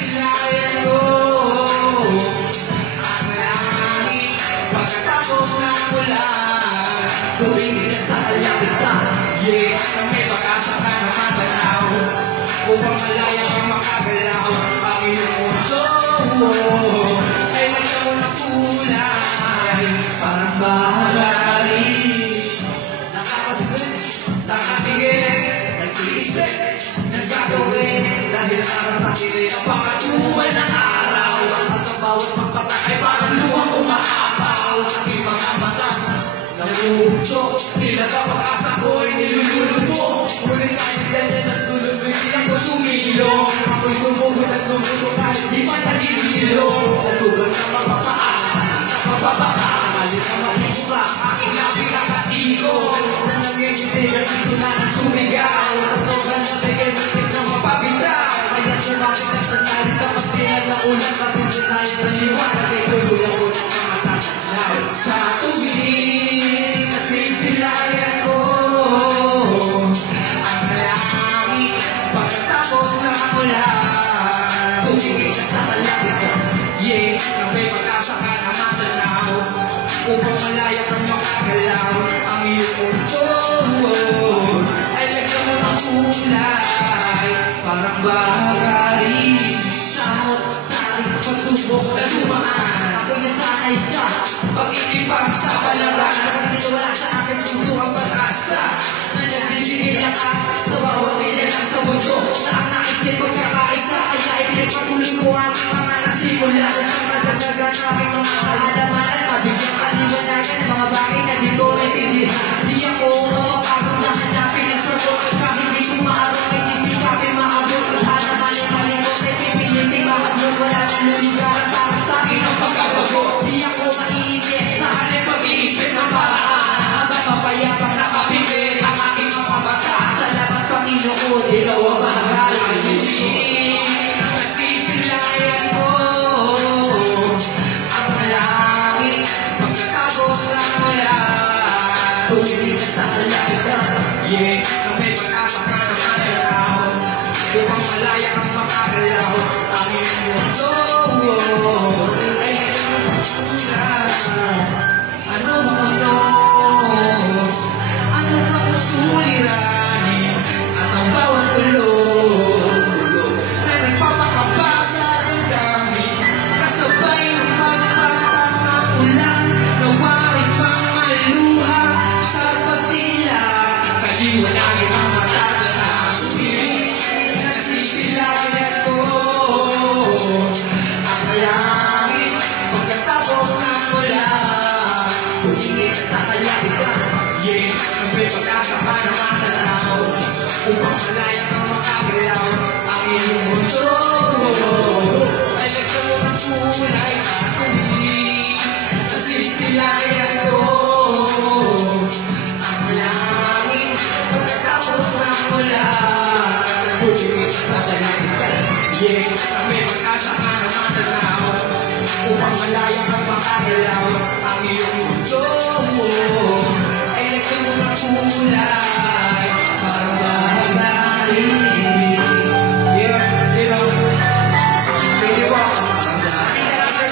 Nasisilayan ko ang langit pagkatapos ng ulan. Tumingin sa kalapit ka. Yeah, na may pag-asa ka na matanaw upang malaya kang makagalaw. Ang iyong mundo ay lagyan ng kulay, parang bahagari. Nakatigil, nag-iisip, nagkagawin, dahil araw sa kilig ang pagkatuwal ng araw. At ang bawat magpatak ay parang luwang umaapaw. Sa aking mga mata, namuhukso, tila sa pag-asa ko'y nilululubo. Ngunit kahit ganyan at lululoy, silang ko sumilong. Ako'y tumugot at tumugot kahit di pa nagigilong. Natugod ng mga paa, sa pagbabaka, malit ang malibuka, aking lapit ang katiko. Na nangyayitigan dito na ang sumigaw. Sa sobrang nabigay ng tip ng mapabitaw. Kaya sumapit ang tantali sa pagpinag na ulang kapitid na yung naliwanag. Ay tuloy ako ng mga tatanaw. Sa tubig, nasisilayan ko ang langit pagkatapos ng ulan. Tumingin ka sa kalapit ka. Yeah, na may pag-asa ka na matanaw upang malaya kang makagalaw. Ang iyong mundo ay lagyan mo ng kulay, parang bahagari. Samot sa aking pagsubok na dumaan. Ako'y nasanay sa Pag-ibig sa palaran, nakapiniwala sa aking puso ang pag-asa. Na nagbibigay lakas sa bawat nilalang sa mundo. Na ang naisip pagkakaisa, kaya ipinagpatuloy ko ang mga nasimula. Ang madagdagan namin mga kalalaman, mabigyan kaliwanagan mga bagay na di ko maintindihan. Di ako mapapagod na hanapin ang sagot. Kahit di ko maarong ay sisikapin maabot. Lahat naman ay malikot ay pipilitin maabot. Wala na luligaran para sa akin ang pagkabago. Di ako maiinip sa halip pag-iisip ng paraan, habang mapayapang nakapigil ang aking mga mata. salamat Panginoon, ikaw ang mahal. Nasisilayan ko ang langit pagkatapos ng ulan. Tumingin ka sa kalapit ka. Yeah, na may pag-asa ka na matanaw upang malaya kang makagalaw. Ang iyong mundo ay lagyan ng kulay. Ano mga dos, ano mga suliranin, at ang bawat tulog na nagpapakaba sa damdamin. Kasabay ng magpapakapulan, nawaring mga luha sa pagtila. Kaliwanagin ang mata sa aking nasisilayan ko ang langit pagkatapos ng ulan. Tumingin ka sa kalapit ka. Yeah, ang may pag-asa ka na matanaw upang malaya kang makagalaw. Ang iyong mundo ay lagyan mo ng kulay sa tubig. Nasisilayan ko ang langit pagkatapos ng ulan. Tumingin ka sa kalapit ka. Yeah, ang may pag-asa ka na matanaw upang malaya kang makagalaw. Ang